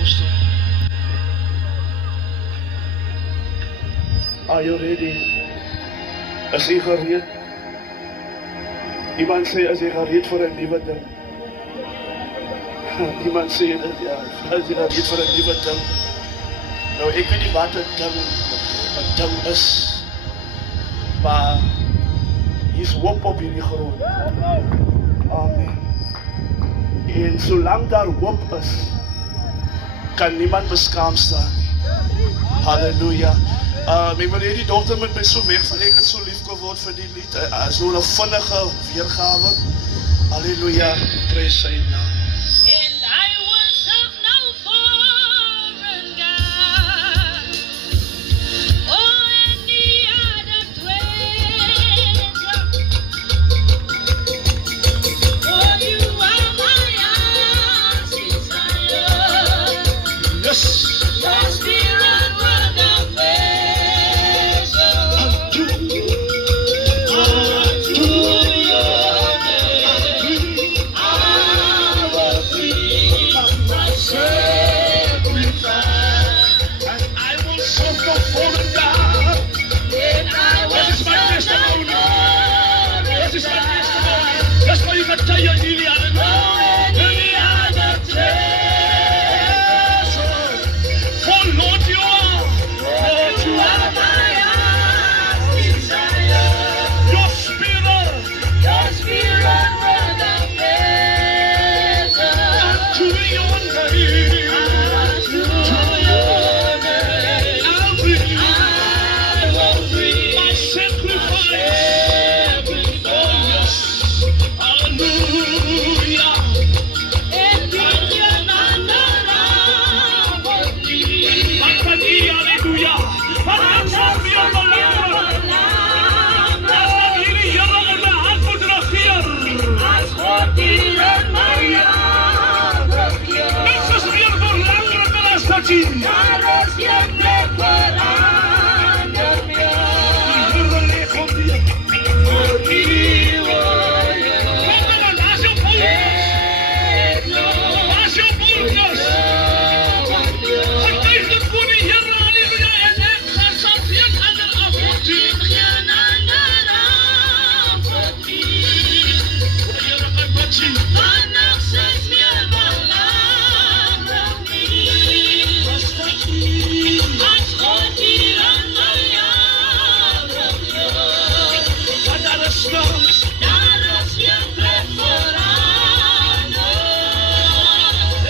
Apostel. Are you ready? Is jy gereed? Iemand sê, is jy gereed vir 'n nuwe ding? Iemand sê dit, ja, is jy gereed vir 'n nuwe ding? Nou, ek weet nie wat 'n ding is, maar hier's hoop op hierdie grond. Amen. En solank daar hoop is, kan niemand beskaam staan nie. Halleluja. Ek wil hierdie dogter met my so weg van ek het so lief geword vir die lied. Is nou 'n vinnige weergawe. Halleluja. Prys sy naam. And I once have no foreign God, or any other treasure. For you are my heart's desire. Yes. Your spirit will not measure. Unto your name, I will bring my sacrifice. And I will serve the fallen God. And I will This is my testimony. serve This is my testimony. That's why you can tell your healing. any other treasure. For Lord you are. Lord You you are are. my heart's desire. Your spirit. Your spirit will not measure. To your name.